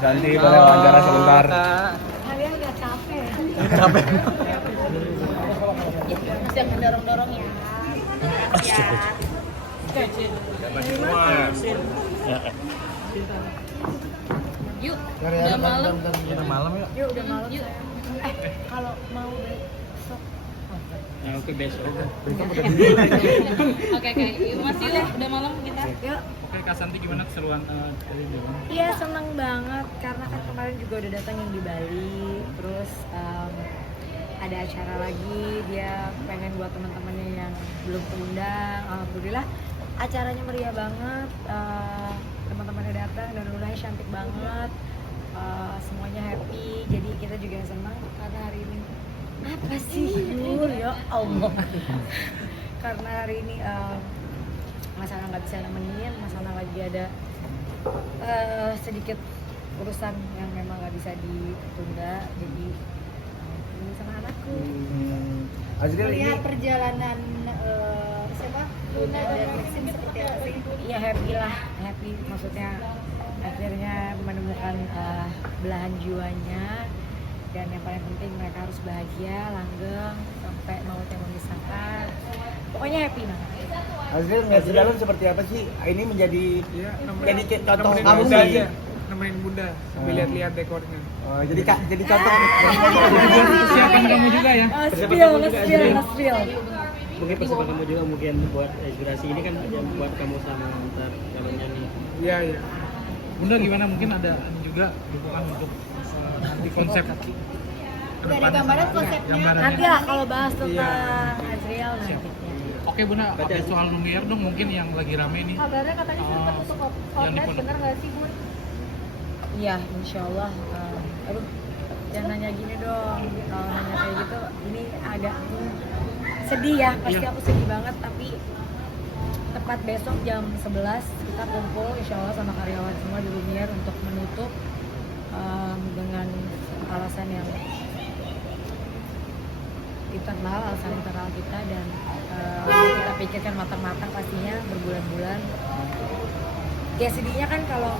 Santi boleh wawancara sebentar. Kalian udah capek. Capek. Jangan dorong-dorong ya. Yuk, udah malam. Udah malam ya? Yuk, udah malam. Yuk. Kalau mau besok. Ya, oke besok. Oke, masih lah, udah malam kita. Yuk. Oke, Kak Santi gimana keseruan dari Dewan? Iya, seneng banget karena kan kemarin juga udah datang yang di Bali, terus ada acara lagi, dia pengen buat teman-temannya yang belum keundang. Alhamdulillah acaranya meriah banget, teman-temannya datang dan undangannya cantik banget, semuanya happy, jadi kita juga senang karena hari ini apa sih Nur ya Allah karena hari ini masalah nggak bisa nemenin, masalah lagi ada sedikit urusan yang memang nggak bisa ditunda, jadi ini sama anakku. Azril ini Lihat perjalanan siapa? Luna dan Maxim seperti apa sih? Iya happy lah, happy maksudnya akhirnya menemukan belahan jiwanya, dan yang paling penting mereka harus bahagia, langgeng sampai mautnya memisahkan. Pokoknya happy banget. Azril ngeliat sedalam seperti apa sih? Ini menjadi jadi contoh nemenin kamu bunda nih. aja, nemenin bunda sambil lihat-lihat dekornya. Oh, jadi contoh. Siapkan kamu juga ya. Spill. Mungkin persiapan kamu juga mungkin buat inspirasi ini kan yang buat kamu sama antar calonnya nih. Iya, iya. Bunda gimana, mungkin ada juga dukungan untuk nanti konsep Udah ada gambaran konsepnya. Nanti lah kalau bahas tentang Azriel nanti. Oke Bunda, update soal Lumiere dong, mungkin yang lagi rame nih. Kabarnya katanya sempat untuk outlet, bener nggak sih Bun? Iya, insya Allah. Aduh, jangan nanya gini dong. Kalau nanya kayak gitu, ini agak sedih ya. Pasti aku sedih banget, tapi tepat besok jam 11 kita kumpul insya Allah sama karyawan semua di Lumiere untuk menutup dengan alasan yang alasan internal kita, dan kita pikirkan matang-matang pastinya berbulan-bulan. Ya sedihnya kan kalau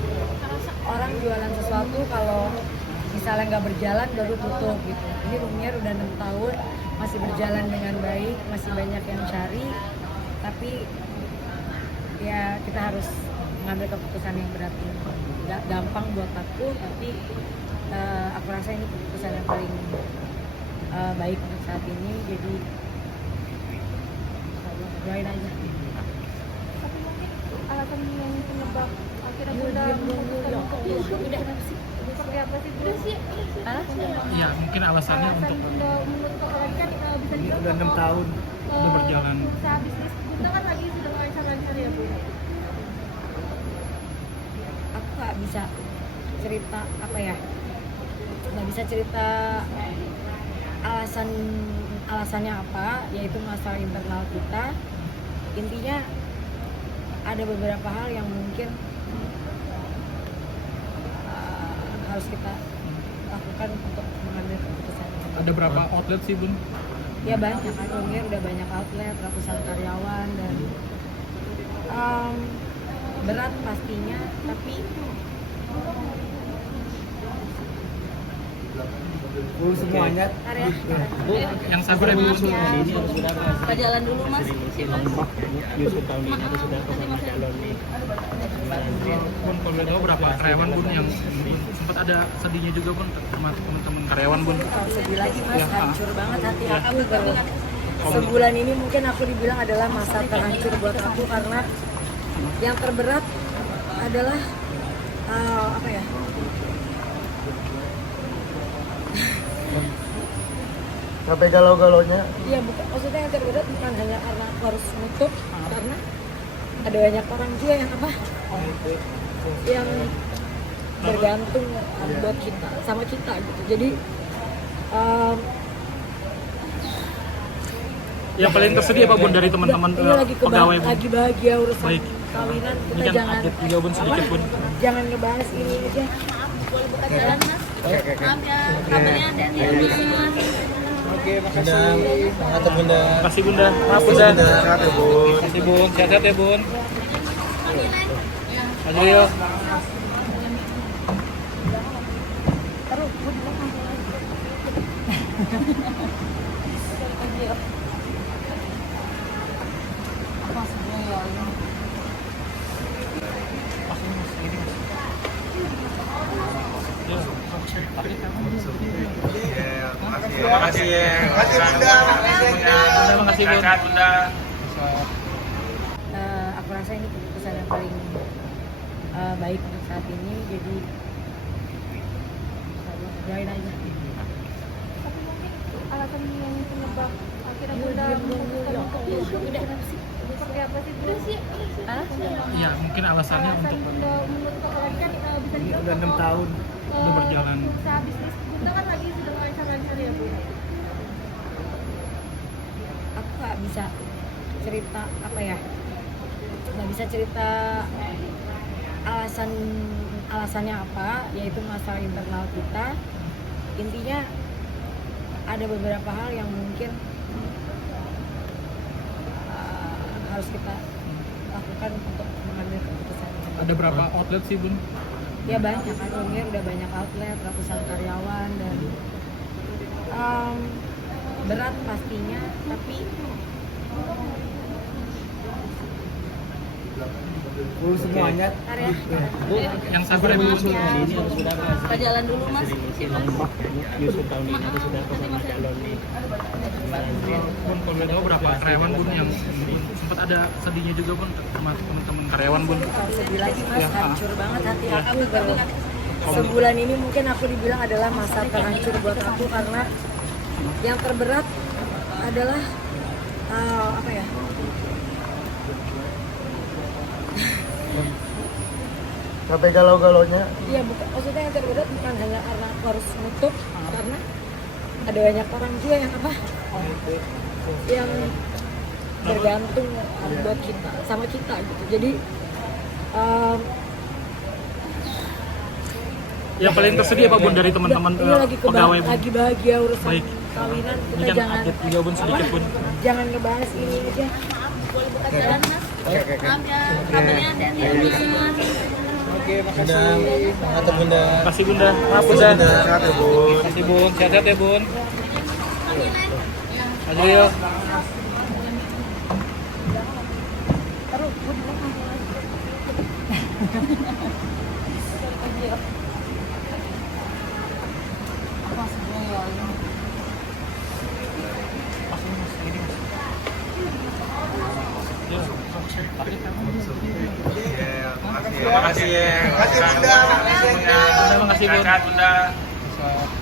orang jualan sesuatu kalau misalnya nggak berjalan baru tutup gitu. Ini Lumiere udah 6 tahun masih berjalan dengan baik, masih banyak yang cari, tapi ya kita harus mengambil keputusan yang berat ini. Nggak gampang buat aku, tapi aku rasa ini keputusan yang paling baik untuk saat ini, jadi doain aja. Tapi mungkin alasan yang penyebab akhirnya udah seperti apa sih Bunda? Iya, mungkin alasannya untuk Bunda menutup lagi kan bisa dibilang Udah 6 tahun. udah berjalan. usaha bisnis Bunda kan lagi sudah lancar-lancar ya Bu. Aku nggak bisa cerita apa ya, nggak bisa cerita alasannya apa, yaitu masalah internal kita. Intinya ada beberapa hal yang mungkin harus kita lakukan untuk mengambil keputusan. Ada berapa outlet sih Bun? Ya banyak kan, Lumiere udah banyak outlet, ratusan karyawan, dan berat pastinya, tapi Semuanya. Yang sabar ya Bun. Ini harus berapa? kita jalan dulu Mas. Yusuf tahun ini harus sudah sama calon nih. Bun, kalau boleh tahu berapa karyawan Bun yang sempat ada sedihnya juga Bun sama teman-teman karyawan Bun? Sedih lagi Mas, hancur banget hati aku. Sebulan ini mungkin aku dibilang adalah masa terhancur buat aku, karena yang terberat adalah apa ya? Sampai galau-galaunya. Iya, bukan, maksudnya yang terberat bukan hanya karena aku harus nutup, karena ada banyak orang juga yang apa? Yang bergantung buat kita, sama kita gitu. Jadi yang paling tersedih apa Bun dari teman-teman ini lagi pegawai Bun? lagi bahagia urusan Baik. kawinan, Ini kita kan jangan update juga Bun sedikit Bun. jangan ngebahas ini aja. Boleh buka jalan Mas? Maaf ya, kabarnya ada nih Mas. Oke, makasih. Mantap Bunda. Makasih Bunda. Maaf Bunda. Sehat ya Bun. Makasih Bun. Sehat-sehat ya Bun. Maju yuk. Terima kasih ya. Terima kasih Bunda. Aku rasa ini keputusan yang paling baik untuk saat ini, jadi doain aja. Tapi mungkin alasan yang penyebab akhirnya Bunda Udah seperti apa sih Bunda sih? Ya mungkin alasannya Alasan untuk Bunda memutuskan lagi kan bisa Ini dibilang udah 6 tahun. udah berjalan. usaha bisnis Bunda kan lagi sudah lancar-lancar ya Bu. Aku nggak bisa cerita apa ya, nggak bisa cerita alasannya apa, yaitu masalah internal kita. Intinya ada beberapa hal yang mungkin harus kita lakukan untuk mengambil keputusan. Ada berapa outlet sih Bun? Ya banyak kan, Unir udah banyak outlet, ratusan karyawan, dan berat pastinya, tapi Full semuanya. karya Yang sabar ya Bun. Ini harus sudah apa? kita jalan dulu Mas. Yusuf tahun ini harus sudah apa sama calon nih? Bun, kalau boleh tahu berapa karyawan Bun yang sempat ada sedihnya juga Bun sama teman-teman karyawan Bun? Kalau sedih lagi Mas, Ya, hancur banget hati aku. Sebulan ini mungkin aku dibilang adalah masa terhancur buat aku, karena yang terberat adalah apa ya? Sampai galau-galaunya. Iya, bukan, maksudnya yang terberat bukan hanya karena aku harus nutup, karena ada banyak orang juga yang apa? Yang bergantung buat kita, sama kita gitu. Jadi Yang paling tersedih apa Bun dari teman-teman ini lagi pegawai Bun? lagi bahagia urusan Baik. kawinan, kita Mungkin jangan update juga Bun sedikit Bun. jangan ngebahas ini aja. Boleh buka jalan Mas? Oke. Maaf ya, kabelnya hati-hati Mas. Oke, makasih. Mantap Bunda. Makasih Bunda. Maaf Bunda. Sehat ya Bun. Makasih Bun. Sehat-sehat ya Bun. Ayo yuk. Terima kasih ya. Terima kasih Bunda. Terima kasih Bun.